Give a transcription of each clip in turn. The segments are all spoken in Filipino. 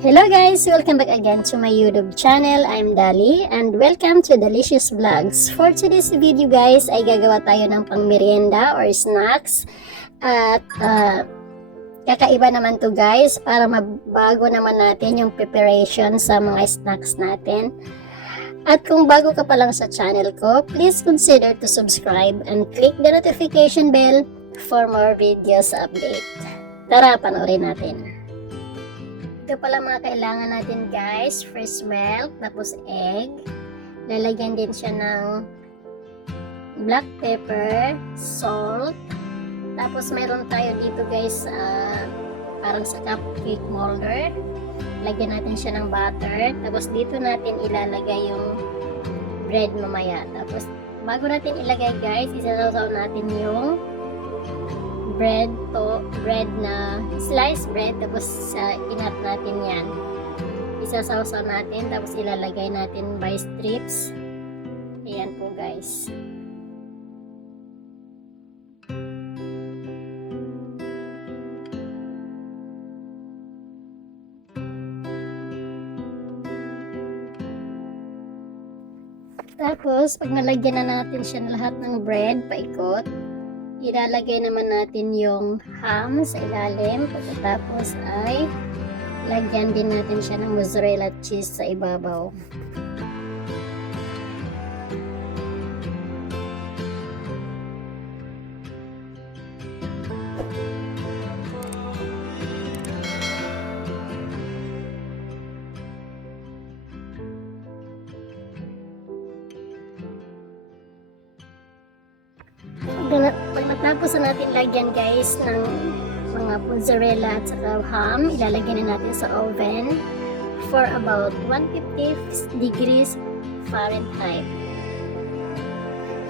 Hello guys! Welcome back again to my YouTube channel. I'm Dali and welcome to Delicious Vlogs. For today's video guys ay gagawa tayo ng pangmerienda or snacks. At kakaiba naman to guys para mabago naman natin yung preparation sa mga snacks natin. At kung bago ka pa lang sa channel ko, please consider to subscribe and click the notification bell for more videos update. Tara, panoorin natin. Ito pala mga kailangan natin guys, fresh milk, tapos egg. Lalagyan din siya ng black pepper, salt. Tapos meron tayo dito guys, parang sa cupcake molder. Lagyan natin siya ng butter. Tapos dito natin ilalagay yung bread mamaya. Tapos bago natin ilagay guys, isasawsaw natin yung bread na sliced bread, tapos inat natin yan, isasawsaw natin, tapos ilalagay natin by strips. Ayan po guys. Tapos pag nalagyan na natin siya ng lahat ng bread paikot, ilalagay naman natin yung ham sa ilalim. Pagkatapos ay lagyan din natin siya ng mozzarella cheese sa ibabaw. Pag natapos na natin lagyan guys ng mga mozzarella at saka ham, ilalagyan na natin sa oven for about 150 degrees Fahrenheit.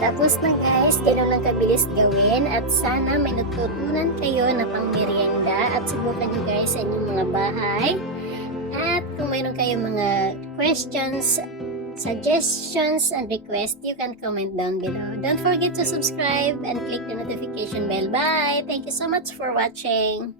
Tapos na guys, ganun lang kabilis gawin at sana may natutunan kayo na pang merienda at subukan nyo guys sa inyong mga bahay. At kung mayroon kayong mga questions, suggestions and requests, you can comment down below. Don't forget to subscribe and click the notification bell. Bye! Thank you so much for watching.